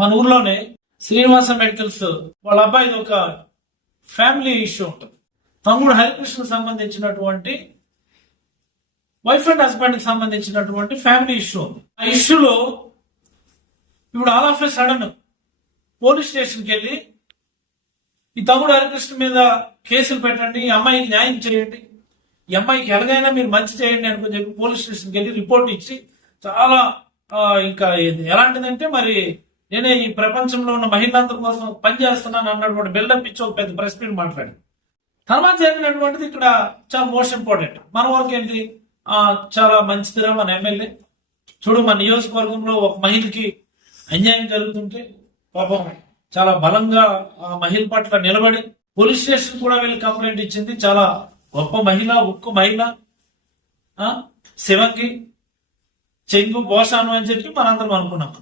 మన ఊర్లోనే శ్రీనివాస మెడికల్స్ వాళ్ళ అబ్బాయిది ఒక ఫ్యామిలీ ఇష్యూ ఉంటుంది. తమ్ముడు హరికృష్ణకు సంబంధించినటువంటి వైఫ్ అండ్ హస్బెండ్ కి సంబంధించినటువంటి ఫ్యామిలీ ఇష్యూ ఉంది. ఆ ఇష్యూలో ఇప్పుడు all of a sudden police స్టేషన్కి వెళ్ళి ఈ తమ్ముడు హరికృష్ణ మీద కేసులు పెట్టండి, ఈ అమ్మాయికి న్యాయం చేయండి, ఈ అమ్మాయికి ఎలాగైనా మీరు మంచి చేయండి అనుకుని చెప్పి పోలీస్ స్టేషన్కి వెళ్ళి రిపోర్ట్ ఇచ్చి చాలా ఇంకా ఎలాంటిదంటే మరి నేనే ఈ ప్రపంచంలో ఉన్న మహిళలందరి కోసం పనిచేస్తున్నాను అన్నటువంటి బిల్డప్ ఇచ్చి ఒక పెద్ద ప్రెస్ మీట్ మాట్లాడి తర్వాత జరిగినటువంటిది ఇక్కడ చాలా మోస్ట్ ఇంపార్టెంట్. మన వరకు ఏంటి, చాలా మంచిదిరా మన ఎమ్మెల్యే, చూడు మన నియోజకవర్గంలో ఒక మహిళకి అన్యాయం జరుగుతుంటే పాపం చాలా బలంగా ఆ మహిళ పట్ల నిలబడి పోలీస్ స్టేషన్ కూడా వెళ్ళి కంప్లైంట్ ఇచ్చింది. చాలా గొప్ప మహిళ, ఉక్కు మహిళ, శివంగి చెంగు బోషాను అని చెప్పి మనందరం అనుకున్నాం.